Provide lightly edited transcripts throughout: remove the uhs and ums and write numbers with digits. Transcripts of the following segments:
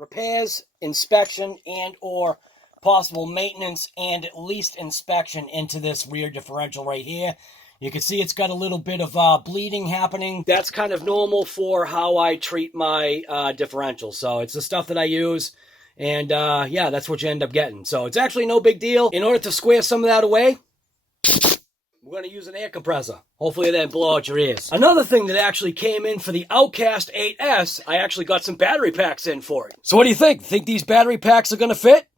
repairs, inspection, and or possible maintenance and at least inspection into this rear differential right here. You can see it's got a little bit of bleeding happening. That's kind of normal for how I treat my differential. So it's the stuff that I use. And yeah, that's what you end up getting. So it's actually no big deal. In order to square some of that away, we're going to use an air compressor. Hopefully that blow out your ears. Another thing that actually came in for the Outcast 8S, I actually got some battery packs in for it. So what do you think? Think these battery packs are going to fit?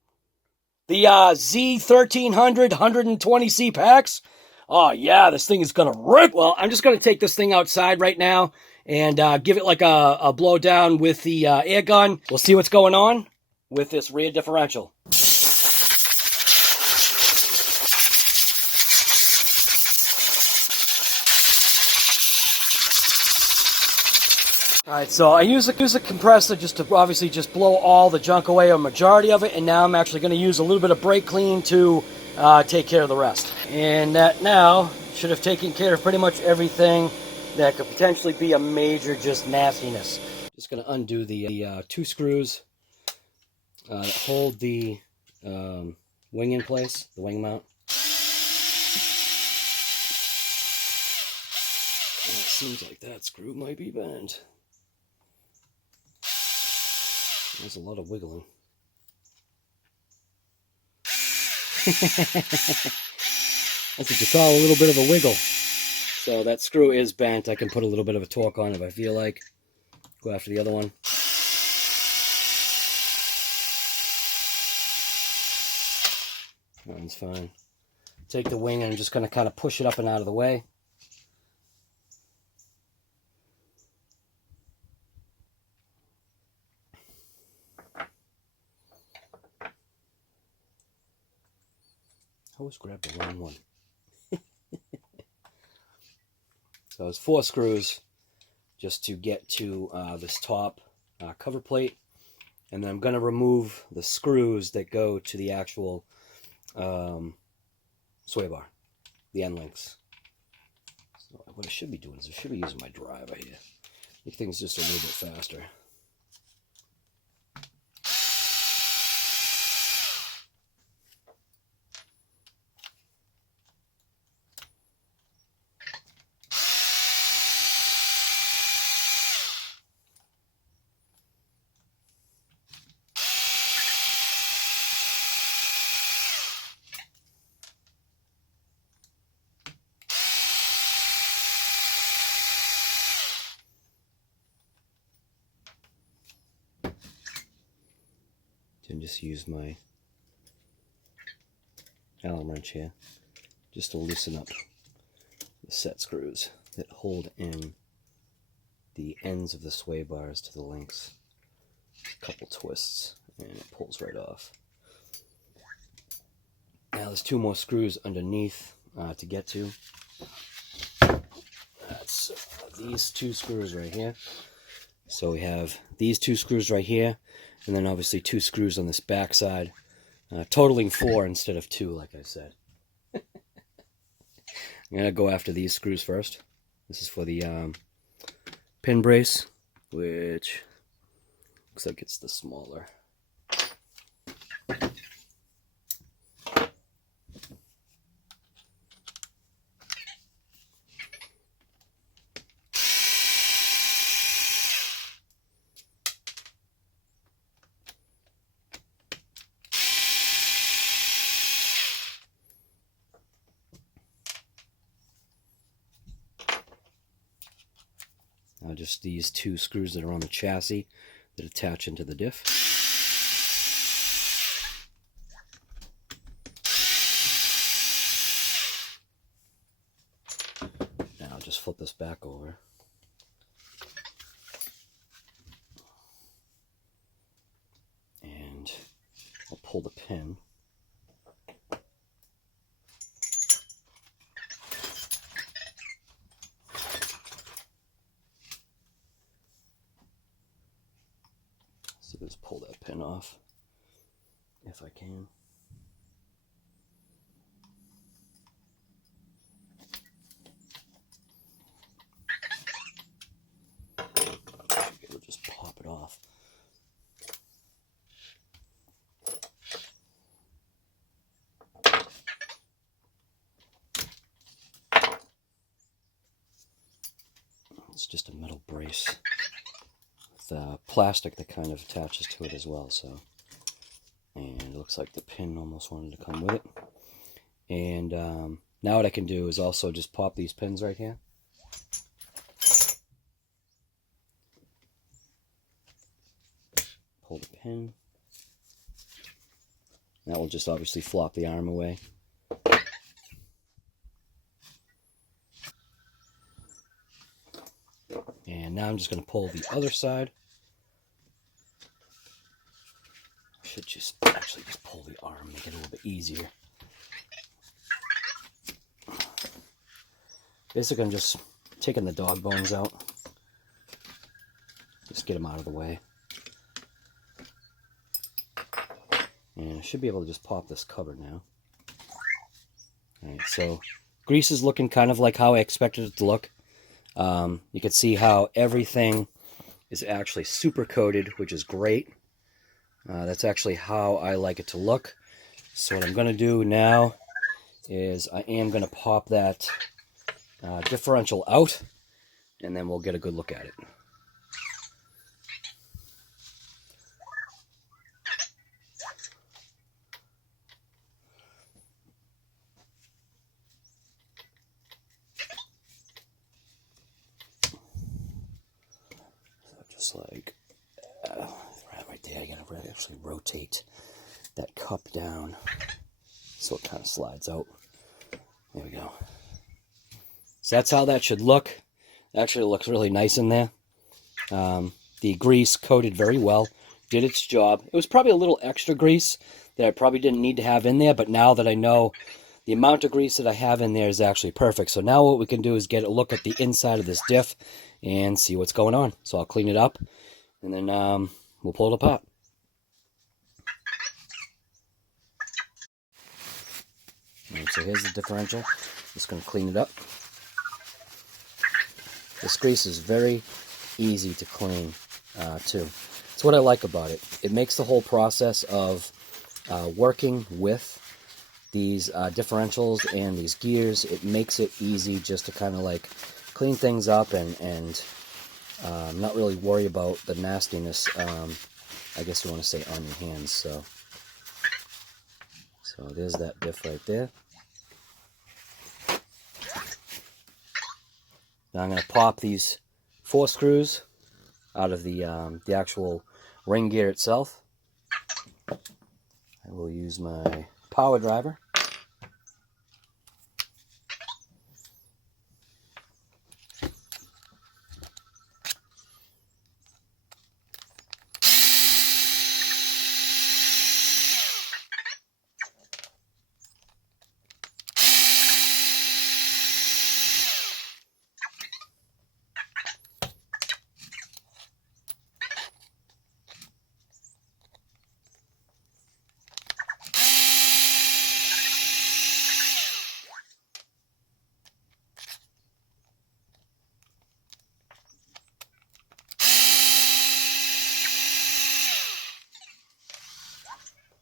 The Z1300 120C packs? Oh yeah, this thing is going to rip. Well, I'm just going to take this thing outside right now and give it like a blow down with the air gun. We'll see what's going on with this rear differential. Alright, so I use a compressor just to obviously just blow all the junk away, or majority of it, and now I'm actually going to use a little bit of brake clean to take care of the rest. And that now should have taken care of pretty much everything that could potentially be a major just nastiness. Just going to undo the two screws that hold the wing in place, the wing mount. And it seems like that screw might be bent. There's a lot of wiggling. That's what you call a little bit of a wiggle. So that screw is bent. I can put a little bit of a torque on it if I feel like. Go after the other one. That one's fine. Take the wing and I'm just going to kind of push it up and out of the way. I always grab the wrong one. So it's 4 screws just to get to this top cover plate. And then I'm going to remove the screws that go to the actual sway bar, the end links. So what I should be doing is I should be using my driver here. Make things just a little bit faster. And just use my Allen wrench here just to loosen up the set screws that hold in the ends of the sway bars to the links. A couple twists and it pulls right off. Now there's 2 more screws underneath to get to. That's these 2 screws right here. So we have these 2 screws right here. And then obviously 2 screws on this back side, totaling 4 instead of 2, like I said. I'm going to go after these screws first. This is for the pin brace, which looks like it's the smaller. Now just these 2 screws that are on the chassis that attach into the diff. Now I'll just flip this back over. And I'll pull the pin. Just pull that pin off if I can. It'll just pop it off. it's just a metal brace with plastic that kind of attaches to it as well. So, and it looks like the pin almost wanted to come with it. And now what I can do is also just pop these pins right here. Pull the pin. That will just obviously flop the arm away. And now I'm just going to pull the other side. I should just actually just pull the arm, make it a little bit easier. Basically, I'm just taking the dog bones out. Just get them out of the way. And I should be able to just pop this cover now. Alright, so grease is looking kind of like how I expected it to look. You can see how everything is actually super coated, which is great. That's actually how I like it to look. So what I'm going to do now is I am going to pop that differential out, and then we'll get a good look at it. Just like right there, I'm going to actually rotate that cup down so it kind of slides out. There we go. So that's how that should look. Actually, it looks really nice in there. The grease coated very well, did its job. It was probably a little extra grease that I probably didn't need to have in there, but now that I know the amount of grease that I have in there is actually perfect. So now what we can do is get a look at the inside of this diff and see what's going on. So I'll clean it up, and then we'll pull it apart. Alright, so here's the differential. Just going to clean it up. This grease is very easy to clean too. It's what I like about it. It makes the whole process of working with these differentials and these gears, it makes it easy just to kind of like clean things up and not really worry about the nastiness, I guess you want to say, on your hands. So there's that diff right there. Now I'm going to pop these 4 screws out of the actual ring gear itself. I will use my power driver.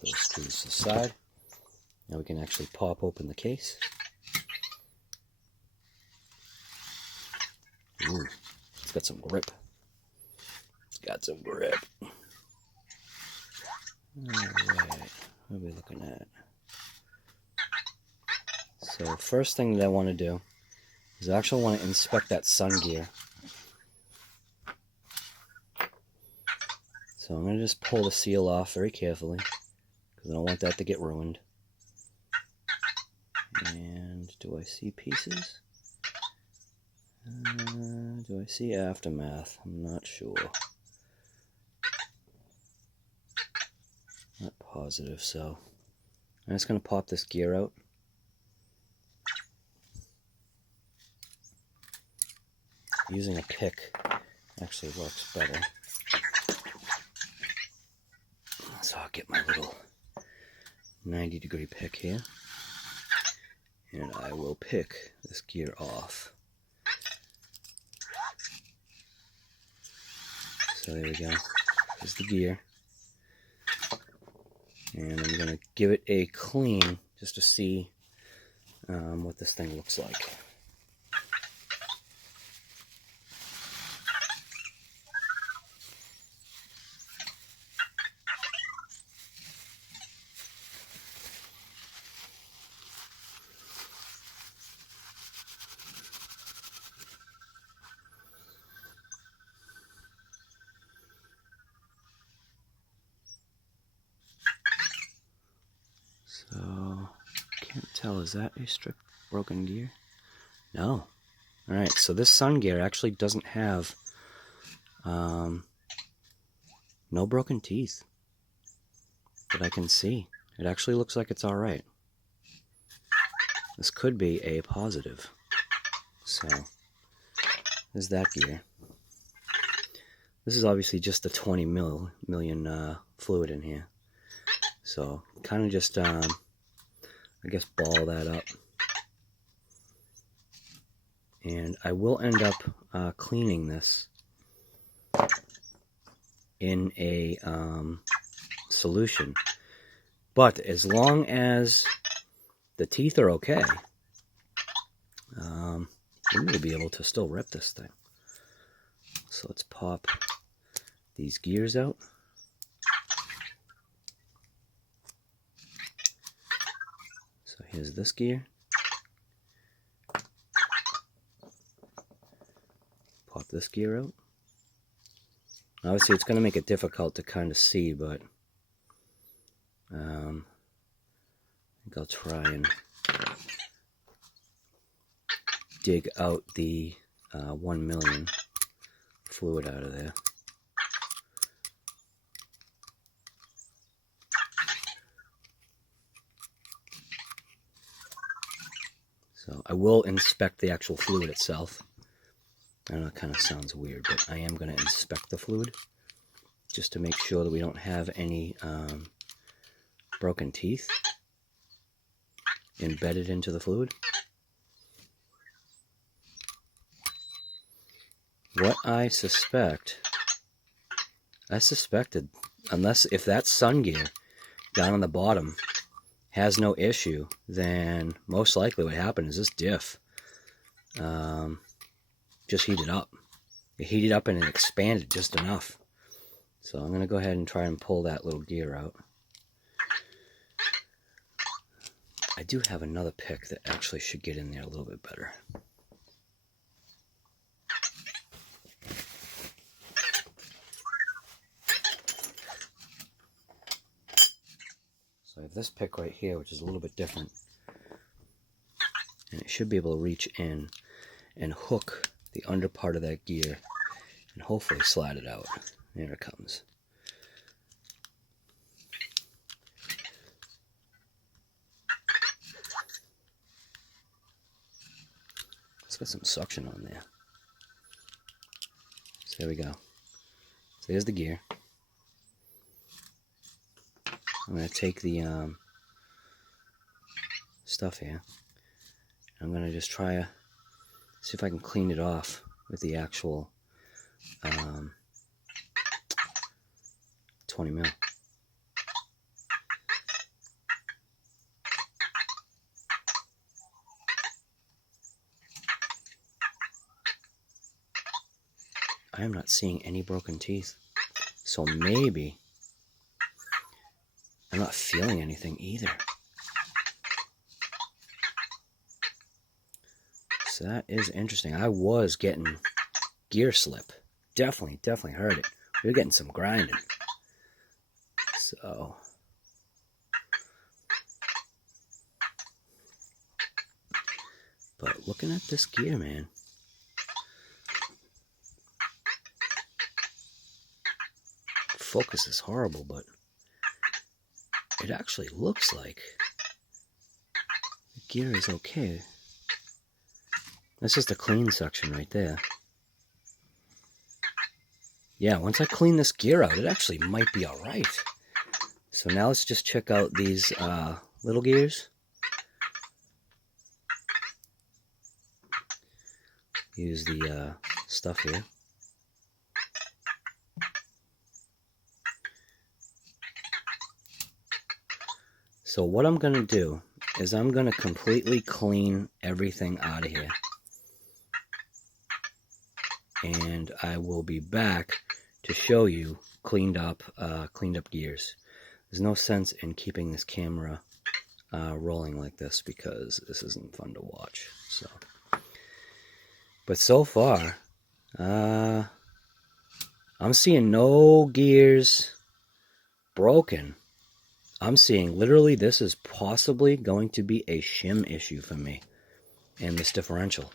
Those screws to the side. Now we can actually pop open the case. Ooh, it's got some grip. It's got some grip. Alright, what are we looking at? So first thing that I want to do is I actually want to inspect that sun gear. So I'm going to just pull the seal off very carefully, because I don't want that to get ruined. And do I see pieces? Do I see aftermath? I'm not sure. Not positive, so I'm just going to pop this gear out. Using a pick actually works better. So I'll get my little 90-degree pick here, and I will pick this gear off. So there we go. There's the gear. And I'm going to give it a clean just to see what this thing looks like. tell, is that a strict broken gear? No. Alright, so this sun gear actually doesn't have no broken teeth that I can see. It actually looks like it's alright. This could be a positive. So, there's that gear. This is obviously just the 20 million fluid in here. So, kind of just, I guess, ball that up. And I will end up cleaning this in a solution. But as long as the teeth are okay, we may be able to still rip this thing. So let's pop these gears out. So here's this gear. Pop this gear out. Obviously it's going to make it difficult to kind of see, but I think I'll try and dig out the 1 million fluid out of there. So I will inspect the actual fluid itself. I know it kind of sounds weird, but I am going to inspect the fluid just to make sure that we don't have any broken teeth embedded into the fluid. What I suspected, if that sun gear down on the bottom has no issue, then most likely what happened is this diff just heated up. It heated up and it expanded just enough. So I'm going to go ahead and try and pull that little gear out. I do have another pick that actually should get in there a little bit better. So I have this pick right here, which is a little bit different. And it should be able to reach in and hook the under part of that gear and hopefully slide it out. There it comes. Let's get some suction on there. So there we go. So there's the gear. I'm going to take the stuff here. I'm going to just try to see if I can clean it off with the actual 20 mil. I am not seeing any broken teeth. So maybe I'm not feeling anything either. So that is interesting. I was getting gear slip. Definitely heard it. We were getting some grinding. So but looking at this gear, man, focus is horrible, but it actually looks like the gear is okay. That's just a clean section right there. Yeah, once I clean this gear out, it actually might be alright. So now let's just check out these little gears. Use the stuff here. So what I'm going to do is I'm going to completely clean everything out of here. And I will be back to show you cleaned up gears. There's no sense in keeping this camera rolling like this because this isn't fun to watch. So, but so far, I'm seeing no gears broken I'm seeing literally this is possibly going to be a shim issue for me and this differential.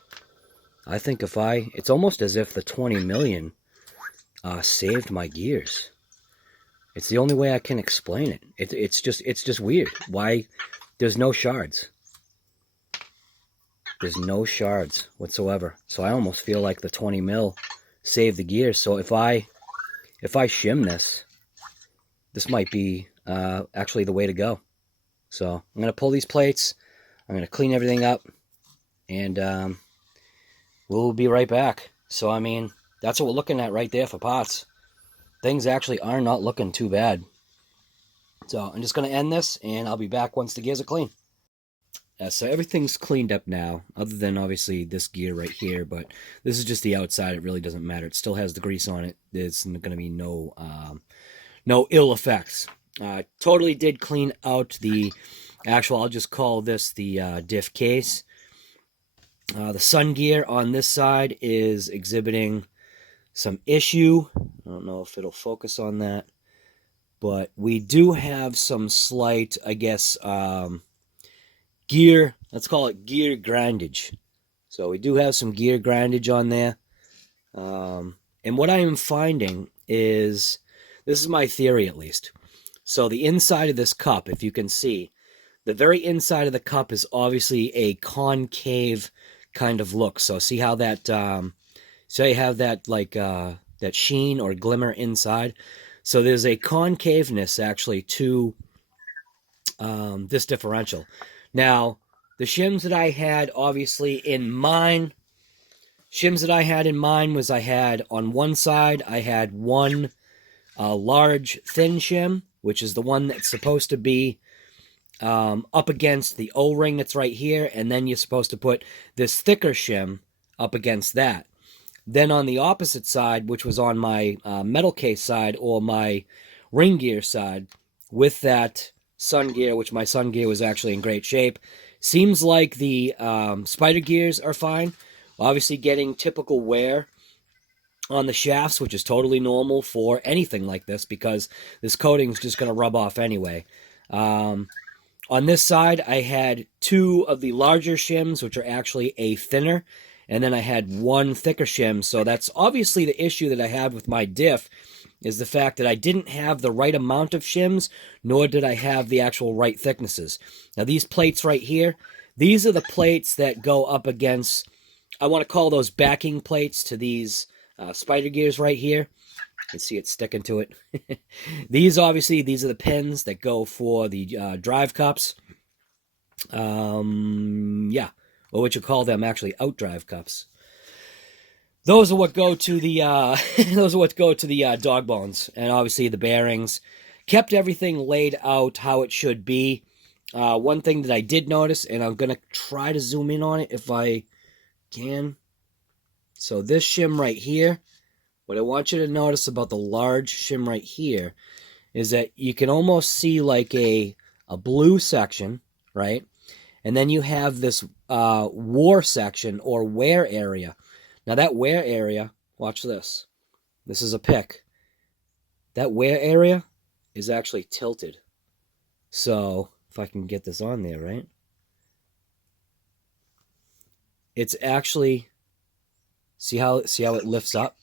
I think it's almost as if the 20 million saved my gears. It's the only way I can explain it. It's just weird. Why there's no shards? There's no shards whatsoever. So I almost feel like the 20 mil saved the gears. So if I shim this might be actually the way to go. So I'm going to pull these plates. I'm going to clean everything up. And we'll be right back. So, I mean, that's what we're looking at right there for parts. Things actually are not looking too bad. So I'm just going to end this, and I'll be back once the gears are clean. So everything's cleaned up now, other than obviously this gear right here, but this is just the outside. It really doesn't matter. It still has the grease on it. There's going to be no ill effects. Totally did clean out the actual, I'll just call this the diff case. The sun gear on this side is exhibiting some issue. I don't know if it'll focus on that, but we do have some slight, I guess, gear, let's call it gear grindage. So we do have some gear grindage on there. And what I am finding is, this is my theory at least. So the inside of this cup, if you can see, the very inside of the cup is obviously a concave kind of look. So see how that, so you have that like that sheen or glimmer inside. So there's a concaveness actually to this differential. Now, the shims that I had obviously in mine, was I had on one side, I had one large thin shim, which is the one that's supposed to be up against the O-ring that's right here, and then you're supposed to put this thicker shim up against that. Then on the opposite side, which was on my metal case side or my ring gear side, with that sun gear, which my sun gear was actually in great shape. Seems like the spider gears are fine. Obviously getting typical wear on the shafts, which is totally normal for anything like this because this coating is just going to rub off anyway. On this side, I had two of the larger shims, which are actually a thinner, and then I had one thicker shim. So that's obviously the issue that I have with my diff, is the fact that I didn't have the right amount of shims, nor did I have the actual right thicknesses. Now these plates right here, these are the plates that go up against, I want to call those backing plates to these spider gears right here. You can see it sticking to it. These are the pins that go for the drive cups. Yeah, or what you call them actually, out drive cups. Those are what go to the dog bones, and obviously the bearings. Kept everything laid out how it should be. One thing that I did notice, and I'm gonna try to zoom in on it if I can. So this shim right here, what I want you to notice about the large shim right here is that you can almost see like a blue section, right? And then you have this war section or wear area. Now that wear area, watch this. This is a pick. That wear area is actually tilted. So if I can get this on there, right? It's actually, see how it lifts up?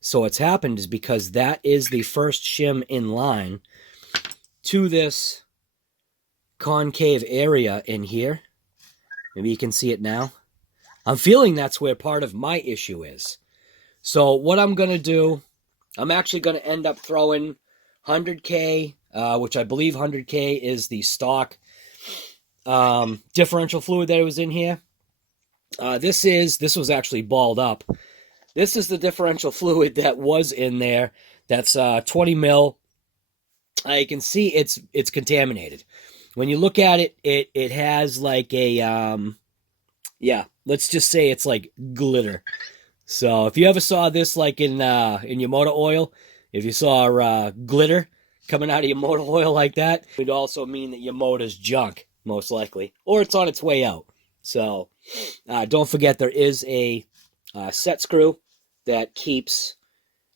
So what's happened is because that is the first shim in line to this concave area in here. Maybe you can see it now. I'm feeling that's where part of my issue is. So what I'm going to do, I'm actually going to end up throwing 100K, which I believe 100K is the stock differential fluid that was in here. This was actually balled up. This is the differential fluid that was in there. That's 20 mil. You can see it's contaminated. When you look at it, it has like a yeah, let's just say it's like glitter. So if you ever saw this like in your motor oil, if you saw glitter coming out of your motor oil like that, it would also mean that your motor's junk, most likely, or it's on its way out. So don't forget there is a set screw that keeps.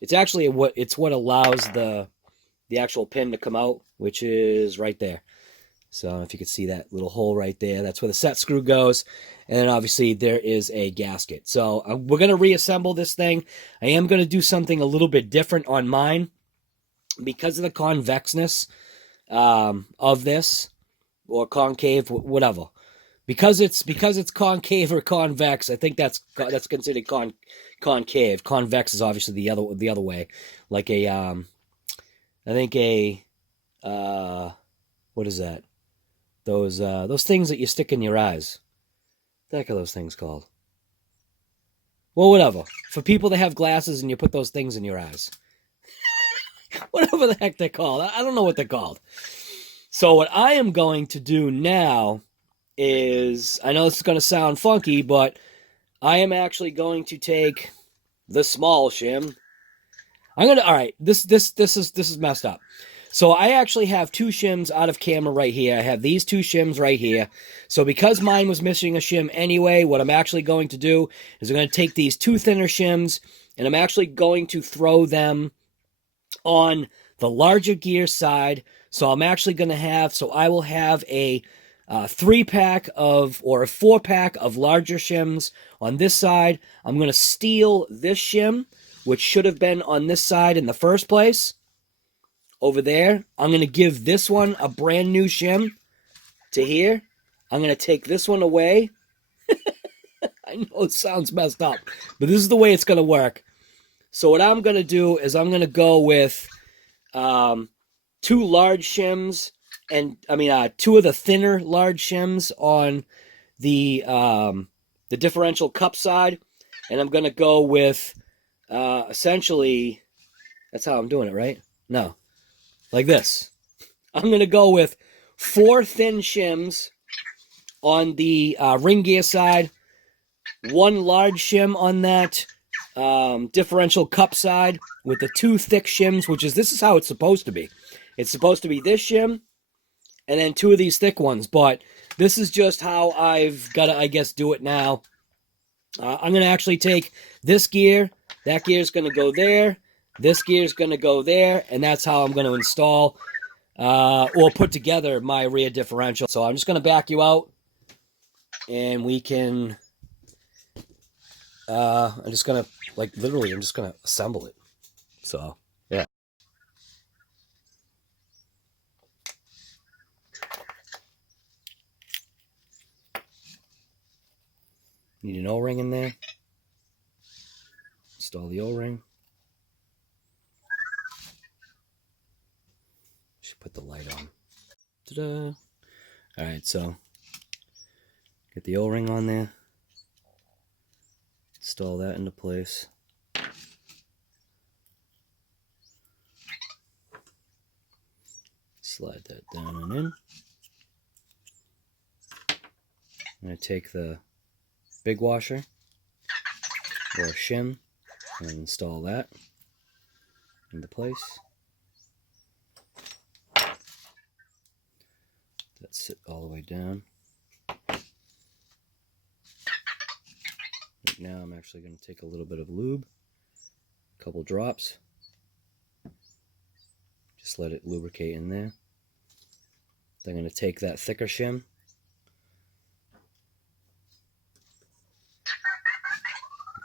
It's actually what allows the the actual pin to come out, which is right there. So if you can see that little hole right there, that's where the set screw goes. And then obviously there is a gasket. So we're going to reassemble this thing. I am going to do something a little bit different on mine because of the convexness of this, or concave, whatever. Because it's concave or convex, I think that's considered concave. Convex is obviously the other way, like a I think a what is that? Those things that you stick in your eyes. What the heck are those things called? Well, whatever. For people that have glasses and you put those things in your eyes. Whatever the heck they're called. I don't know what they're called. So what I am going to do now is, I know this is going to sound funky, but I am actually going to take the small shim. All right, this is messed up. So I actually have two shims out of camera right here. I have these two shims right here. So because mine was missing a shim anyway, what I'm actually going to do is I'm going to take these two thinner shims, and I'm actually going to throw them on the larger gear side. So I'm actually going to have, so I will have a 3-pack of, or a 4-pack of larger shims on this side. I'm going to steal this shim, which should have been on this side in the first place. Over there, I'm going to give this one a brand new shim to here. I'm going to take this one away. I know it sounds messed up, but this is the way it's going to work. So what I'm going to do is I'm going to go with 2 large shims, and I mean 2 of the thinner large shims on the differential cup side, and I'm going to go with essentially, that's how I'm doing it, right? No. Like this. I'm going to go with 4 thin shims on the ring gear side, 1 large shim on that differential cup side, with the 2 thick shims, this is how it's supposed to be. It's supposed to be this shim, and then 2 of these thick ones, but this is just how I've got to, I guess, do it now. I'm going to actually take this gear, that gear is going to go there, this gear is going to go there, and that's how I'm going to install or put together my rear differential. So I'm just going to back you out, and we can, I'm just going to, like, literally, I'm just going to assemble it. So, yeah. Need an O-ring in there. Install the O-ring. Put the light on. Ta-da! Alright, so get the O-ring on there. Install that into place. Slide that down and in. I'm going to take the big washer or shim and install that into place. That sit all the way down. Right now I'm actually going to take a little bit of lube, a couple drops, just let it lubricate in there. Then I'm going to take that thicker shim,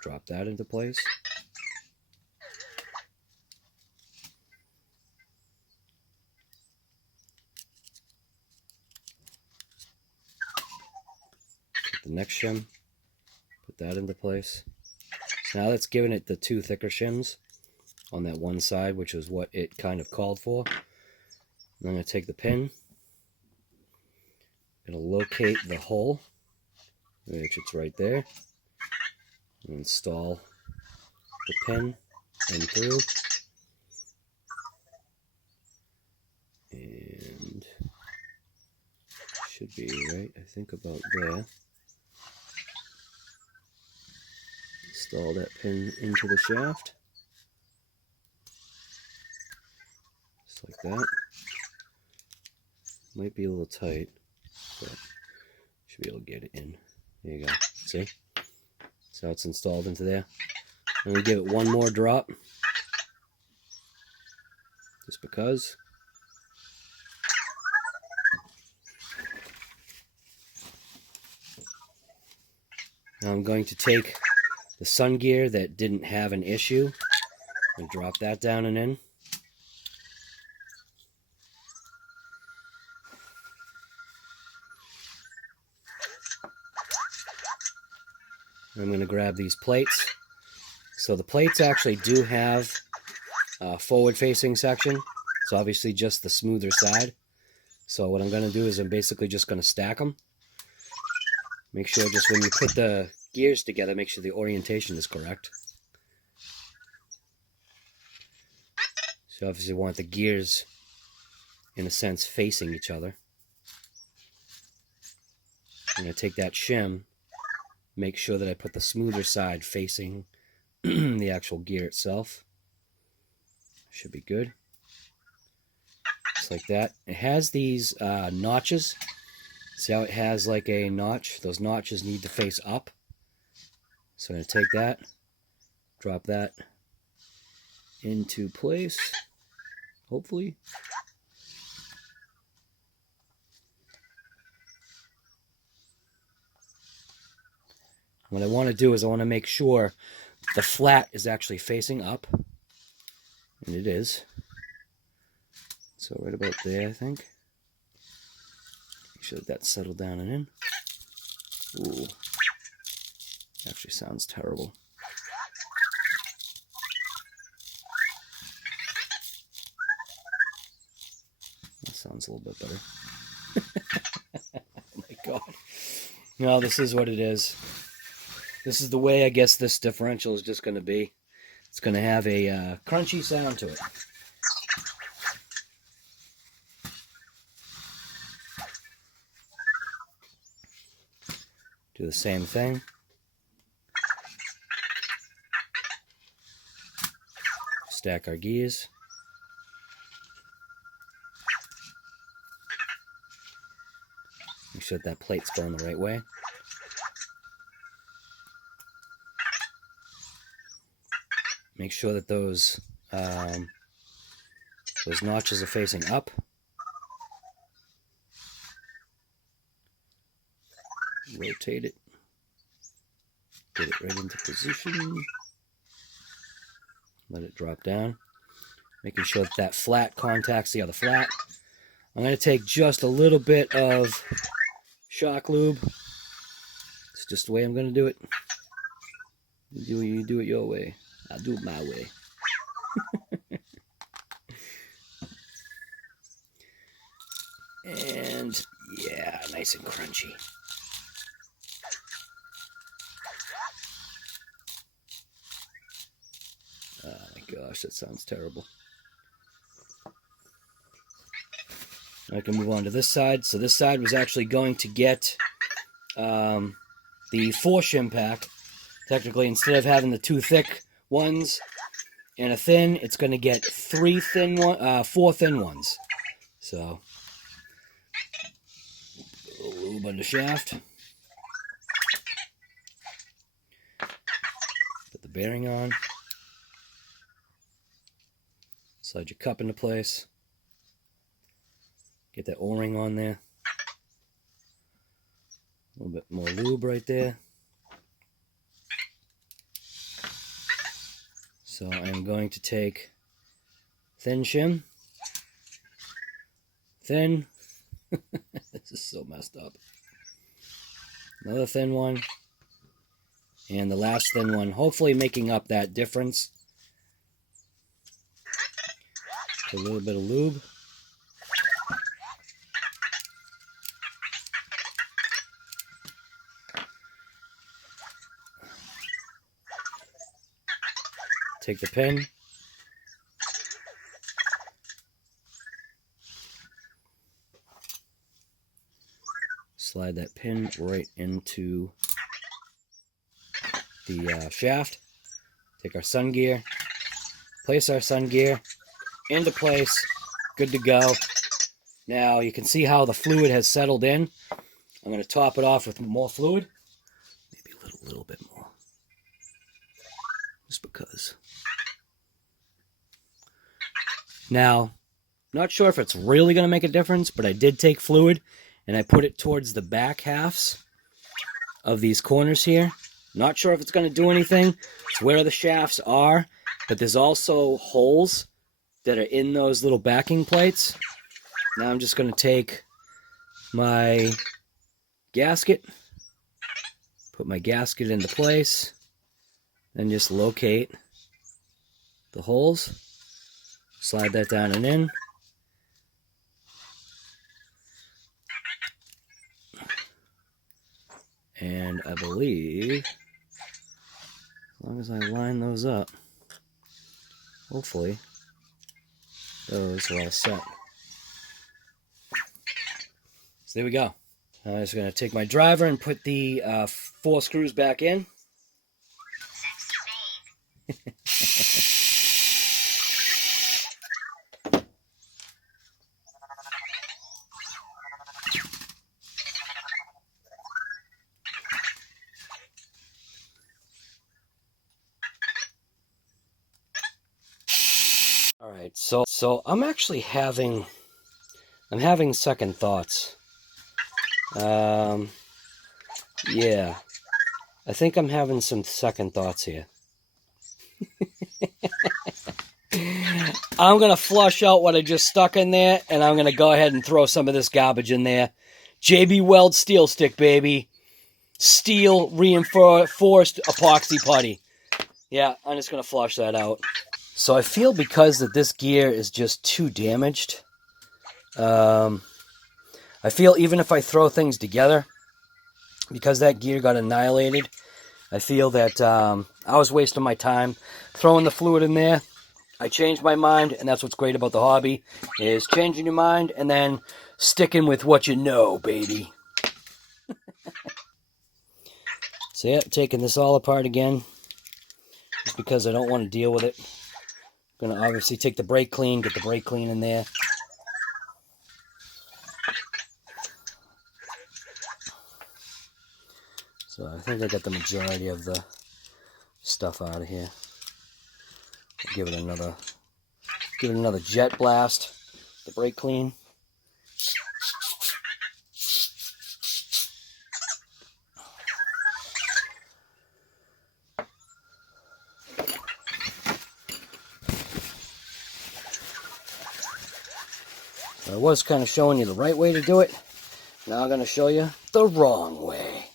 drop that into place. The next shim, put that into place. So now that's giving it the 2 thicker shims on that one side, which is what it kind of called for. I'm going to take the pin, going to locate the hole, which it's right there, and install the pin in through, and should be right, I think, about there. Install that pin into the shaft, just like that. Might be a little tight, but should be able to get it in. There you go. See? So it's installed into there. I'm going to give it one more drop. just because. Now I'm going to take the sun gear that didn't have an issue and drop that down and in. I'm going to grab these plates. So the plates actually do have a forward-facing section. It's obviously just the smoother side. So what I'm going to do is I'm basically just going to stack them. Make sure just when you put the gears together, make sure the orientation is correct. So obviously you want the gears, in a sense, facing each other. I'm going to take that shim, make sure that I put the smoother side facing the actual gear itself. Should be good. Just like that. It has these notches. See how it has like a notch? Those notches need to face up. So I'm going to take that, drop that into place, hopefully. What I want to do is I want to make sure the flat is actually facing up, and it is. So right about there, I think. Make sure that that's settled down and in. Ooh, actually sounds terrible. That sounds a little bit better. Oh my god. No, this is what it is. This is the way I guess this differential is just going to be. It's going to have a crunchy sound to it. Do the same thing. Stack our gears. Make sure that plate's going the right way. Make sure that those notches are facing up. Rotate it. Get it right into position. Let it drop down. Making sure that that flat contacts the other flat. I'm going to take just a little bit of shock lube. It's just the way I'm going to do it. You do it your way. I'll do it my way. And yeah, nice and crunchy. Oh my gosh, that sounds terrible. I can move on to this side. So this side was actually going to get the 4 shim pack. Technically, instead of having the 2 thick ones and a thin, it's going to get 4 thin ones. So, a little lube on the shaft. Put the bearing on. Slide your cup into place. Get that O-ring on there. A little bit more lube right there. So I'm going to take thin shim. Thin. This is so messed up. Another thin one. And the last thin one, hopefully making up that difference. Put a little bit of lube. Take the pin. Slide that pin right into the shaft. Take our sun gear. Place our sun gear into place. Good to go. Now you can see how the fluid has settled in. I'm going to top it off with more fluid. Maybe a little bit more. Just because. Now, Not sure if it's really going to make a difference, but I did take fluid and I put it towards the back halves of these corners here. Not sure if it's going to do anything. It's where the shafts are, but there's also holes that are in those little backing plates. Now I'm just going to take my gasket, put my gasket into place, and just locate the holes. Slide that down and in. And I believe, as long as I line those up, hopefully, those are all set. So there we go. I'm just going to take my driver and put the 4 screws back in. All right, so I'm actually having second thoughts. Yeah, I think I'm having some second thoughts here. I'm going to flush out what I just stuck in there, and I'm going to go ahead and throw some of this garbage in there. JB Weld steel stick, baby. Steel reinforced epoxy putty. Yeah, I'm just going to flush that out. So I feel because that this gear is just too damaged, I feel even if I throw things together, because that gear got annihilated, I feel that I was wasting my time throwing the fluid in there. I changed my mind, and that's what's great about the hobby, is changing your mind and then sticking with what you know, baby. So yeah, taking this all apart again, just because I don't want to deal with it. I'm going to obviously take the brake clean, get the brake clean in there. So I think I got the majority of the stuff out of here. Give it another jet blast. The brake clean. I was kind of showing you the right way to do it. Now I'm going to show you the wrong way.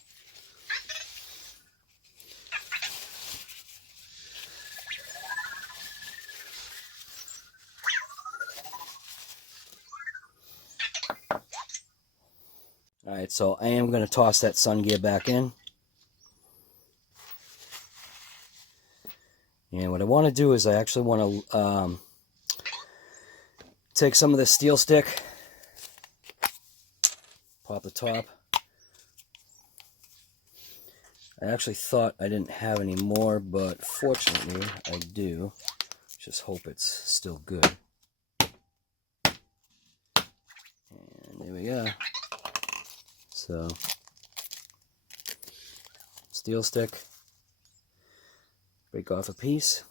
Alright, so I am going to toss that sun gear back in. And what I want to do is I actually want to take some of this steel stick, pop the top. I actually thought I didn't have any more, but fortunately I do. Just hope it's still good. And there we go. So, steel stick, break off a piece,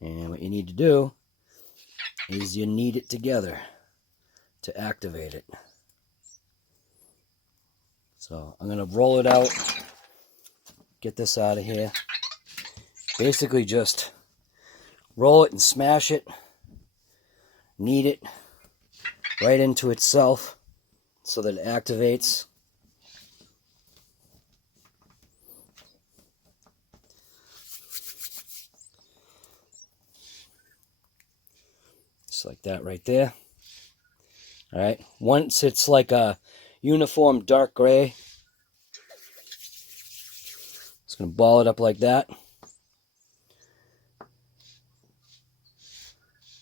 and what you need to do is you knead it together to activate it. So I'm going to roll it out, get this out of here. Basically just roll it and smash it, knead it right into itself so that it activates. Just like that right there. Alright, once it's like a uniform dark gray, just going to ball it up like that.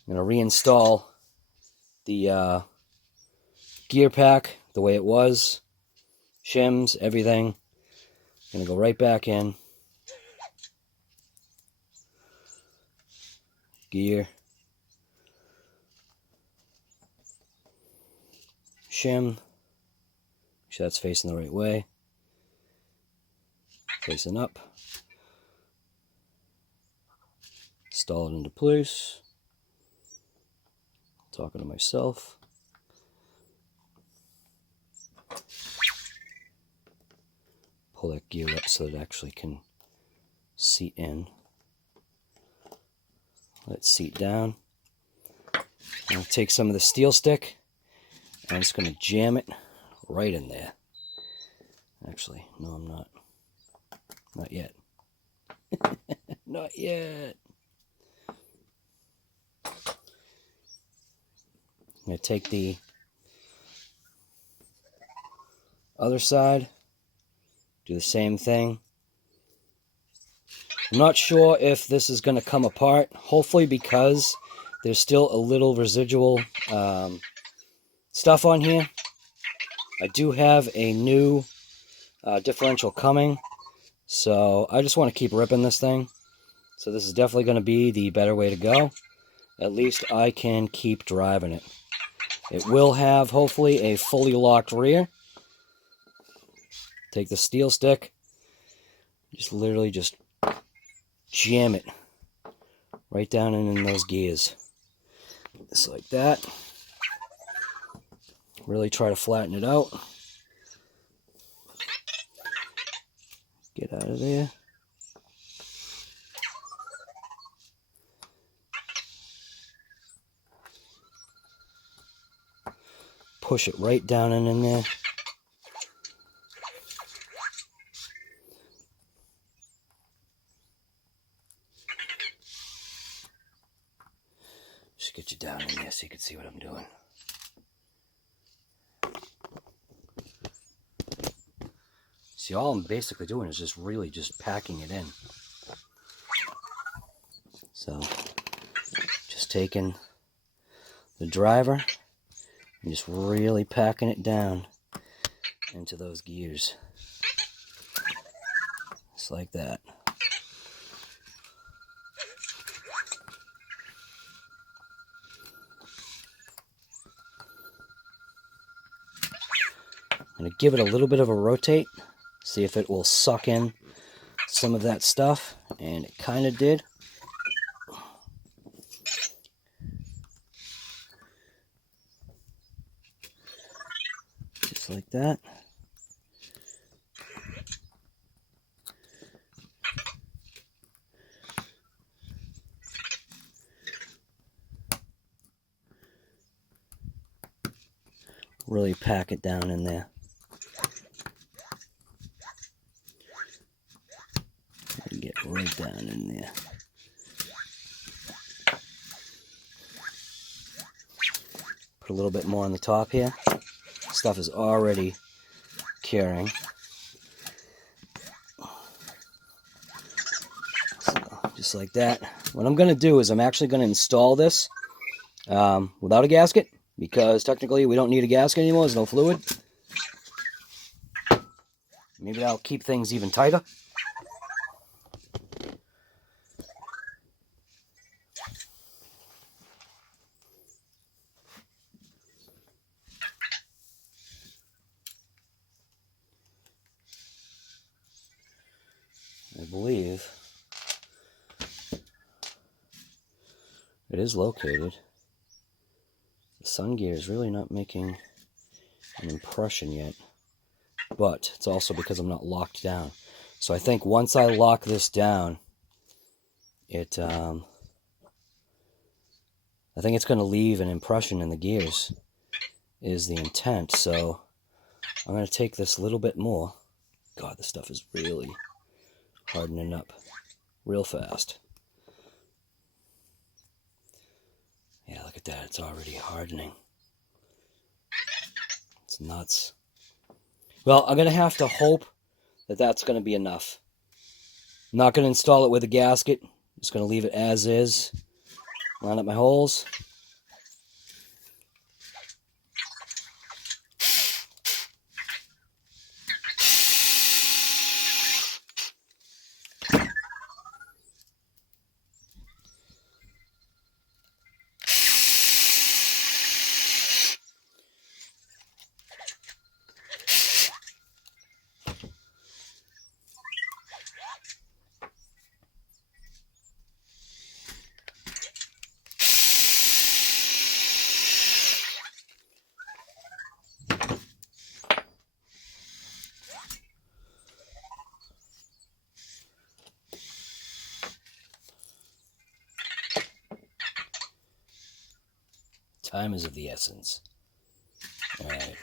I'm going to reinstall the gear pack the way it was, shims, everything. I'm going to go right back in. Gear. Shim. Make sure that's facing the right way. Facing up. Install it into place. talking to myself. Pull that gear up so it actually can seat in. Let it seat down. I'm going to take some of the steel stick and I'm just going to jam it right in there. Actually, no, I'm not. Not yet. Not yet. I'm going to take the other side, do the same thing. I'm not sure if this is going to come apart. Hopefully, because there's still a little residual stuff on here. I do have a new differential coming, so I just want to keep ripping this thing. So this is definitely going to be the better way to go. At least I can keep driving it. It will have, hopefully, a fully locked rear. Take the steel stick, just literally just jam it right down in those gears. Just like that. Really try to flatten it out. Get out of there. Push it right down in there. Just get you down in there so you can see what I'm doing. See, all I'm basically doing is just really just packing it in. So, just taking the driver and just really packing it down into those gears. Just like that. I'm going to give it a little bit of a rotate, see if it will suck in some of that stuff, and it kind of did. Just like that. Really pack it down in there. And get right down in there. Put a little bit more on the top here. Stuff is already curing. So, just like that. What I'm going to do is I'm actually going to install this without a gasket, because technically we don't need a gasket anymore. There's no fluid. Maybe that'll keep things even tighter. I believe it is located. The sun gear is really not making an impression yet, but it's also because I'm not locked down. So I think once I lock this down, I think it's going to leave an impression in the gears, is the intent. So I'm going to take this a little bit more. God, this stuff is really hardening up real fast. Yeah, look at that. It's already hardening. It's nuts. Well, I'm going to have to hope that that's going to be enough. I'm not going to install it with a gasket. I'm just going to leave it as is. Line up my holes. Time is of the essence. All right.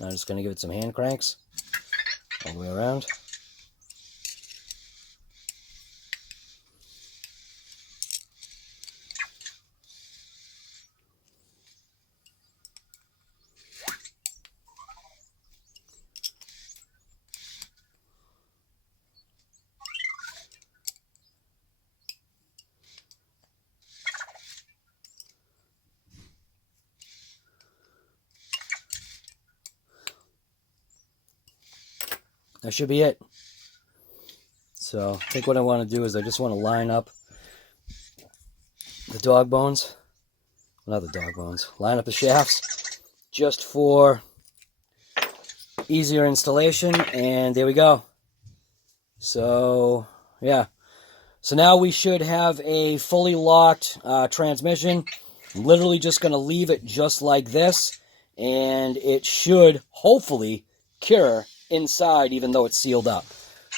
I'm just going to give it some hand cranks all the way around. That should be it. So I think what I want to do is I just want to line up the dog bones. Not the dog bones. Line up the shafts just for easier installation. And there we go. So, yeah. So now we should have a fully locked transmission. I'm literally just going to leave it just like this. And it should hopefully cure inside even though it's sealed up.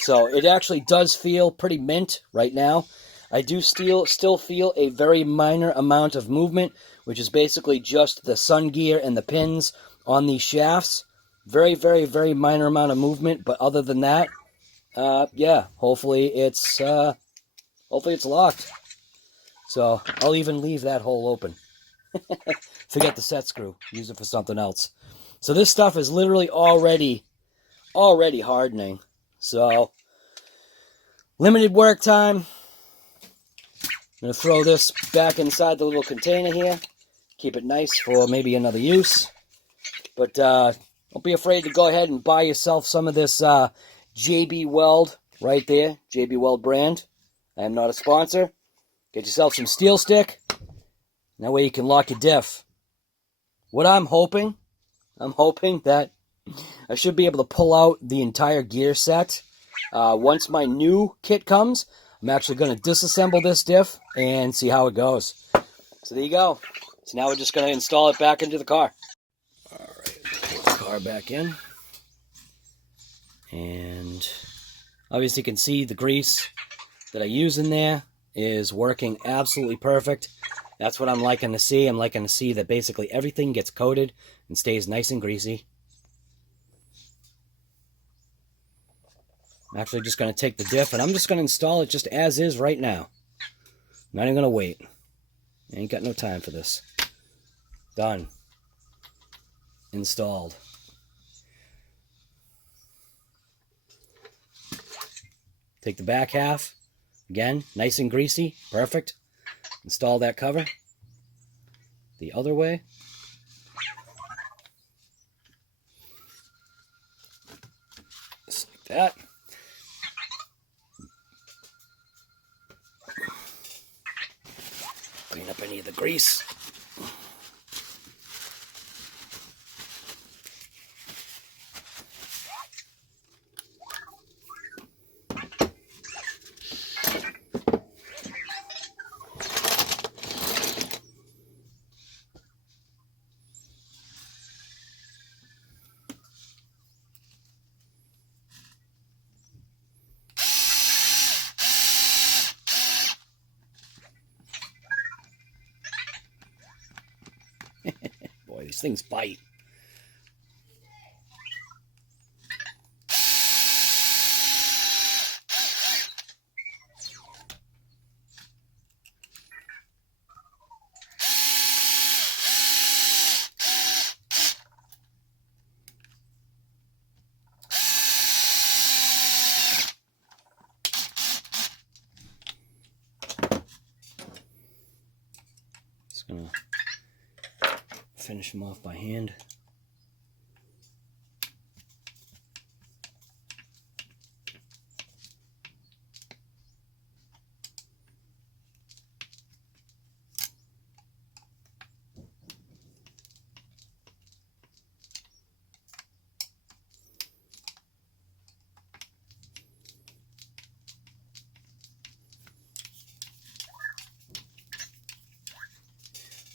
So it actually does feel pretty mint right now. I do still feel a very minor amount of movement, which is basically just the sun gear and the pins on these shafts. Very, very, very minor amount of movement, but other than that, yeah, hopefully it's locked. So I'll even leave that hole open. Forget the set screw. Use it for something else. So this stuff is literally already hardening. So limited work time. I'm going to throw this back inside the little container here. Keep it nice for maybe another use. But don't be afraid to go ahead and buy yourself some of this JB Weld right there. JB Weld brand. I am not a sponsor. Get yourself some steel stick. That way you can lock your diff. What I'm hoping that I should be able to pull out the entire gear set. Once my new kit comes, I'm actually going to disassemble this diff and see how it goes. So there you go. So now we're just going to install it back into the car. All right, put the car back in. And obviously you can see the grease that I use in there is working absolutely perfect. That's what I'm liking to see. I'm liking to see that basically everything gets coated and stays nice and greasy. I'm actually just going to take the diff and I'm just going to install it just as is right now. I'm not even going to wait. I ain't got no time for this. Done. Installed. Take the back half. Again, nice and greasy. Perfect. Install that cover. The other way. Just like that. Clean up any of the grease. Boy, these things bite. Just gonna finish them off by hand.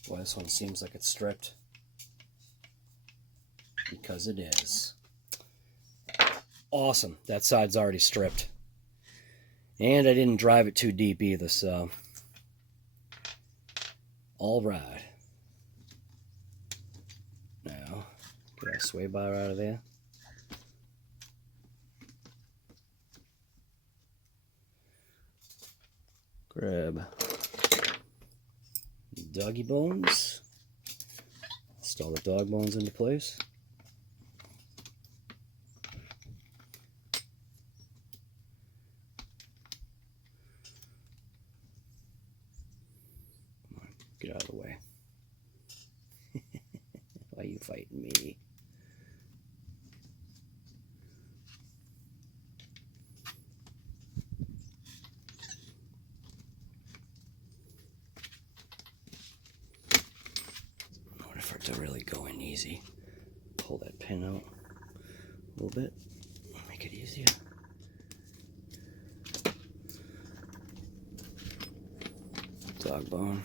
Boy, this one seems like it's stripped. Because it is. awesome. That side's already stripped. And I didn't drive it too deep either, so. All right. Now, get our sway bar out of there. Grab doggy bones. Install the dog bones into place. Come on, get out of the way. Why are you fighting me? In order for it to really go in easy, pull that pin out a little bit, make it easier. Dog bone.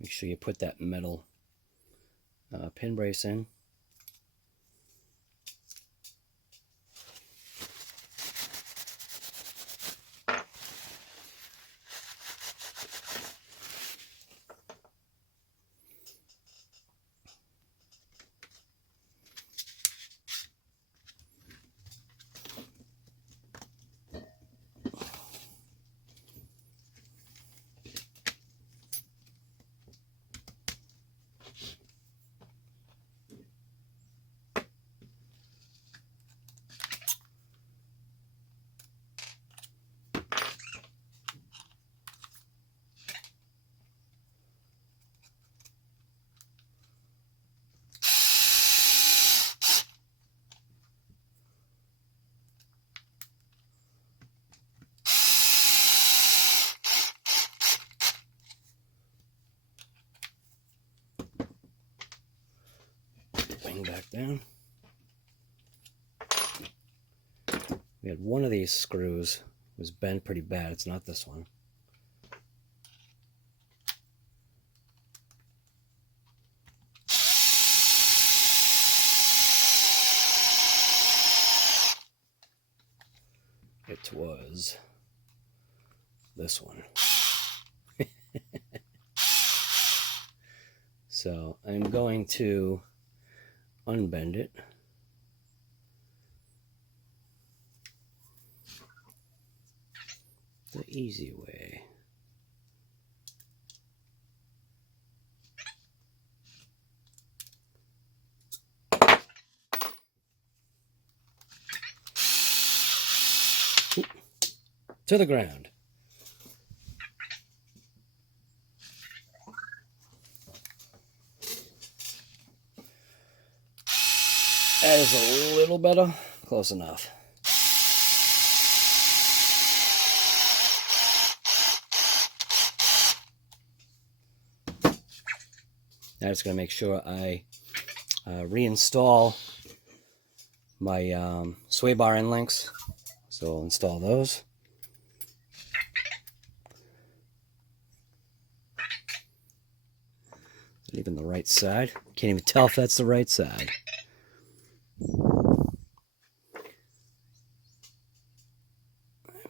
Make sure you put that metal pin brace in. Back down. We had one of these screws was bent pretty bad. It's not this one. It was this one. So I'm going to unbend it. The easy way. Ooh. To the ground. That is a little better. Close enough. Now just going to make sure I reinstall my sway bar end links. So I'll install those. Even the right side. Can't even tell if that's the right side. I'm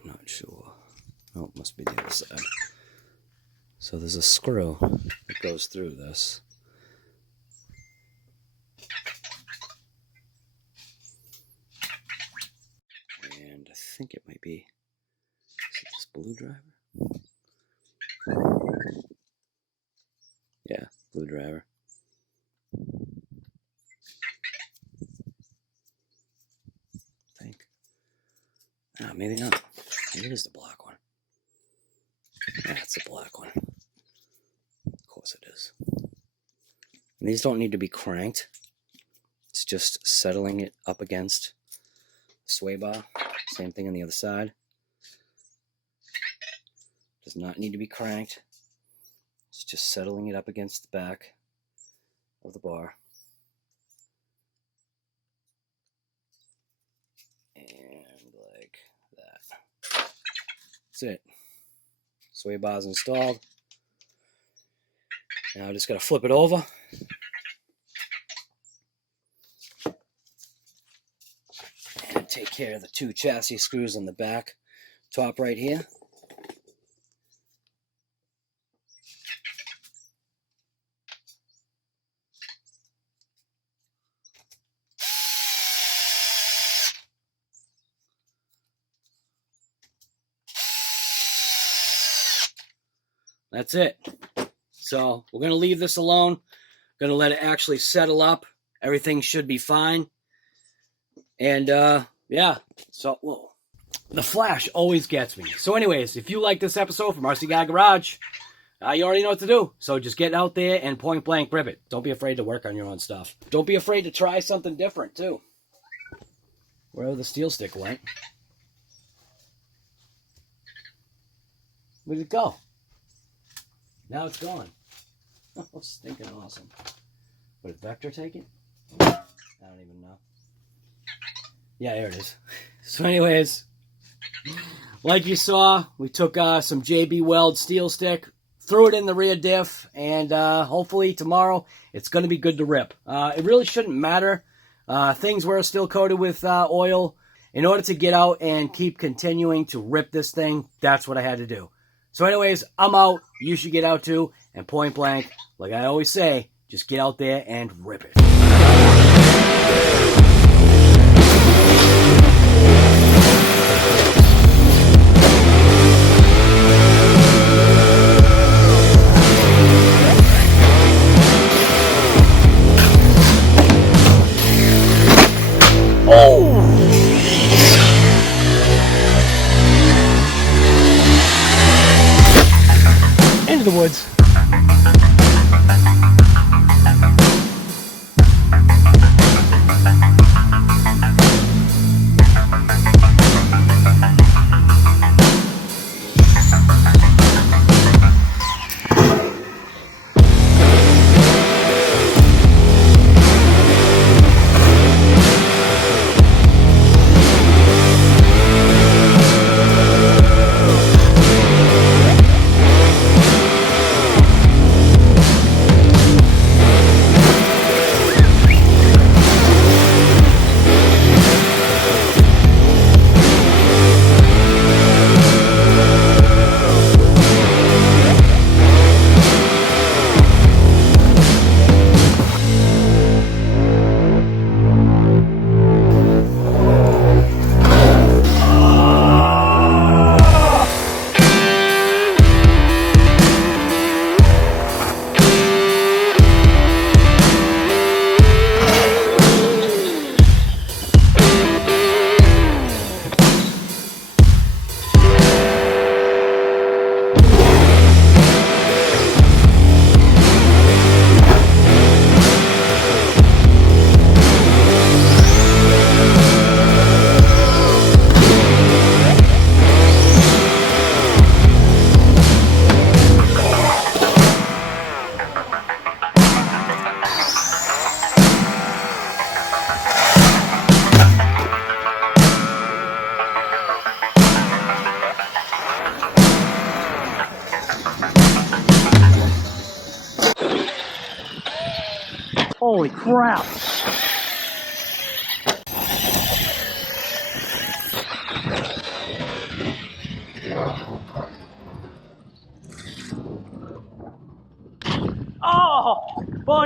not sure. Oh, it must be the other side. So there's a screw that goes through this. And I think it might be, is it this blue driver? Yeah, blue driver. I think. Ah, maybe not. Maybe it is the black one. That's the black one. Of course it is. And these don't need to be cranked. It's just settling it up against the sway bar. Same thing on the other side. Does not need to be cranked. It's just settling it up against the back of the bar. And like that. That's it. Sway bar's installed. Now I just gotta flip it over. And take care of the 2 chassis screws on the back top right here. That's it. So we're going to leave this alone. Going to let it actually settle up. Everything should be fine. And yeah, so whoa. The flash always gets me. So anyways, if you like this episode from RC Guy Garage, you already know what to do. So just get out there and point blank rip it. Don't be afraid to work on your own stuff. Don't be afraid to try something different too. Wherever the steel stick went. Where'd it go? Now it's gone. Oh, stinking awesome. What, did Vector take it? I don't even know. Yeah, here it is. So anyways, like you saw, we took some JB Weld steel stick, threw it in the rear diff, and hopefully tomorrow it's going to be good to rip. It really shouldn't matter. Things were still coated with oil. In order to get out and keep continuing to rip this thing, that's what I had to do. So anyways, I'm out. You should get out too. And point blank, like I always say, just get out there and rip it. Oh! Into the woods. Holy crap!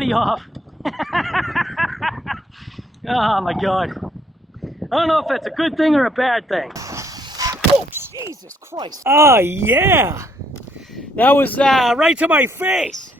body off. Oh my God. I don't know if that's a good thing or a bad thing. Oh, Jesus Christ. Oh, yeah. That was right to my face.